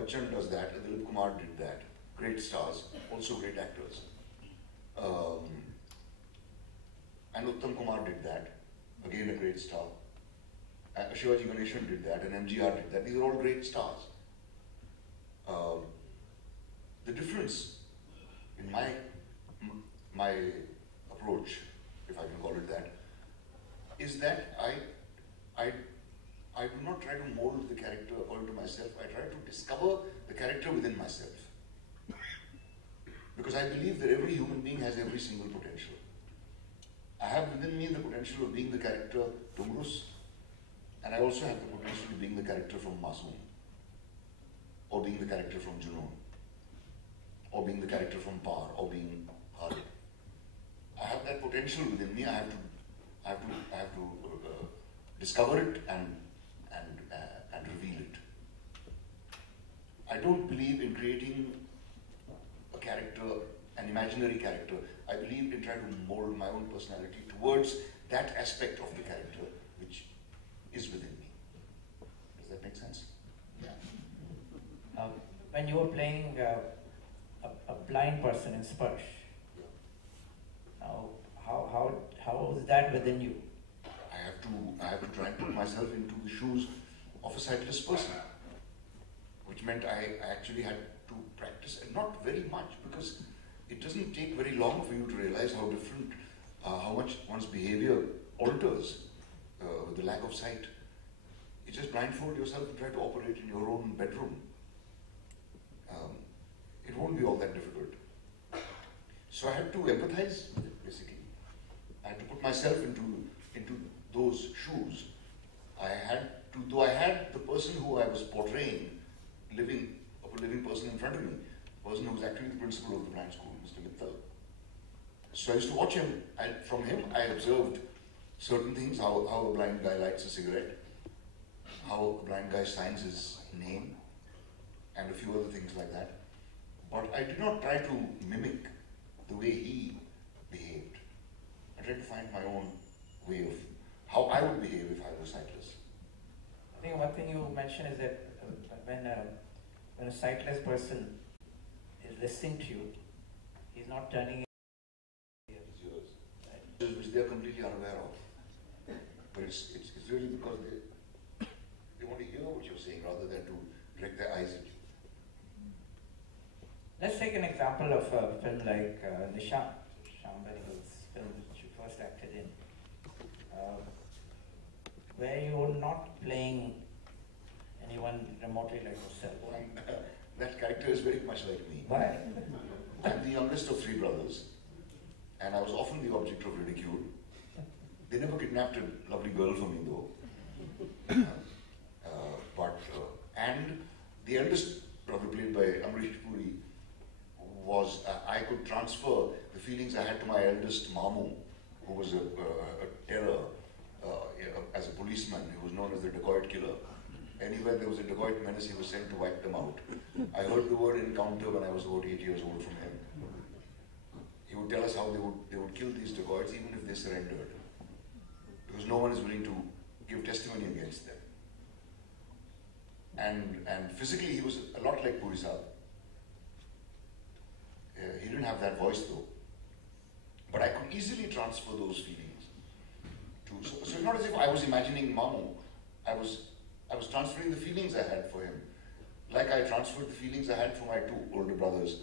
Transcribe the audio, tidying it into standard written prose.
Bachchan does that, and Dilip Kumar did that. Great stars, also great actors. And Uttam Kumar did that, again a great star. Shivaji Ganeshan did that, and MGR did that. These are all great stars. The difference in my approach, if I can call it that, is that I do not try to mold the character according to myself. I try to discover the character within myself. Because I believe that every human being has every single potential. I have within me the potential of being the character Tumrus, and I also have the potential of being the character from Masoom, or being the character from Junoon, or being the character from Par, or being Khalid. I have that potential within me. I have to discover it and reveal it. I don't believe in creating a character, an imaginary character. I believe in trying to mold my own personality towards that aspect of the character which is within me. Does that make sense? Yeah. When you were playing a blind person in Sparsh, now how was that within you? I have to try and put myself into the shoes of a sightless person, which meant I actually had to practice, and not very much, because it doesn't take very long for you to realize how different, how much one's behavior alters with the lack of sight. You just blindfold yourself and try to operate in your own bedroom. It won't be all that difficult. So I had to empathize with it, basically. I had to put myself into those shoes. Though I had the person who I was portraying, a living person in front of me, a person who was actually the principal of the blind school, Mr. Mittal. So I used to watch him, and from him I observed certain things, how a blind guy lights a cigarette, how a blind guy signs his name, and a few other things like that. But I did not try to mimic the way he behaved. I tried to find my own way of how I would behave if I was sightless. I think one thing you mentioned is that when a sightless person is listening to you, he's not turning his ears. Right? Which they are completely unaware of. But it's really because they want to hear what you're saying rather than to direct their eyes at you. Let's take an example of a film like Nishan, Shyam Benegal's film which you first acted in, where you're not playing anyone remotely like yourself. That character is very much like me. Why? I'm the youngest of three brothers, and I was often the object of ridicule. They never kidnapped a lovely girl for me though. And the eldest brother, played by Amrish Puri, was, I could transfer the feelings I had to my eldest Mamu, who was a terror as a policeman. He was known as the dacoit killer. Anywhere there was a dacoit menace, he was sent to wipe them out. I heard the word encounter when I was about 8 years old from him. He would tell us how they would kill these dacoits even if they surrendered, because no one is willing to give testimony against them. And physically he was a lot like Puri Saab. He didn't have that voice though. But I could easily transfer those feelings to, so it's not as if I was imagining Mamu. I was transferring the feelings I had for him, like I transferred the feelings I had for my two older brothers.